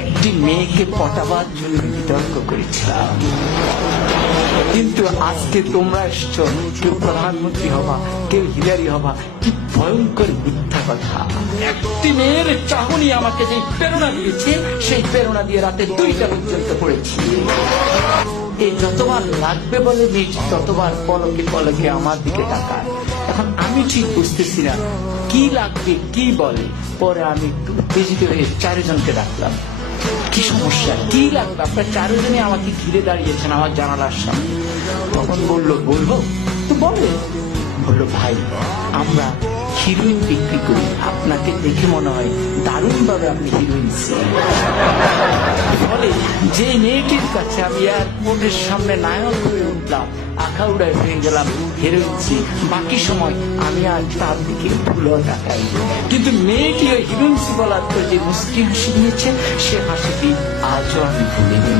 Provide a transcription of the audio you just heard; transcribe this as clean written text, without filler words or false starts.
একটি মেয়েকে পটাবার জন্য বিতর্ক করেছিলাম, কিন্তু আজকে তোমরা এসছো, কেউ প্রধানমন্ত্রী হবা, কেউ হিলারি হবা। কি ভয়ঙ্কর মিথ্যা কথা। একটি মেয়ের চাহনি আমাকে যে প্রেরণা দিয়েছে, সেই প্রেরণা দিয়ে রাতে 2টা পর্যন্ত পড়েছি। এই যতবার লাগবে বলে মেয়েটি ততবার পলকে পলকে আমার দিকে তাকায়। এখন আমি ঠিক বুঝতেছি না কি লাগবে কি বলে। পরে আমি একটু উত্তেজিত হয়ে 4 জনকে ডাকলাম। কি সমস্যা, কি লাগবে? আপনার 4 জনই আমাকে ঘিরে দাঁড়িয়েছেন আমার জানালার সামনে। তখন বললো বলবো তো বলে। বললো ভাই, আমরা হিরোইন বিক্রি করি, আপনাকে দেখে মনে হয় দারুণ ভাবে আপনি হিরোইন। ফলে যে মেয়েটির কাছে আমি এয়ারপোর্টের সামনে নায়ক হয়ে উঠলাম, আখাউড়ায় হয়ে গেলাম হিরোইন, বাকি সময় আমি আর তার দিকে ভুলেও তাকাই। কিন্তু মেয়েটি ওই হিরোইন বলার পর যে মুস্কি হাসি দিয়েছে, সে হাসিটি আজও আমি ভুলিনি।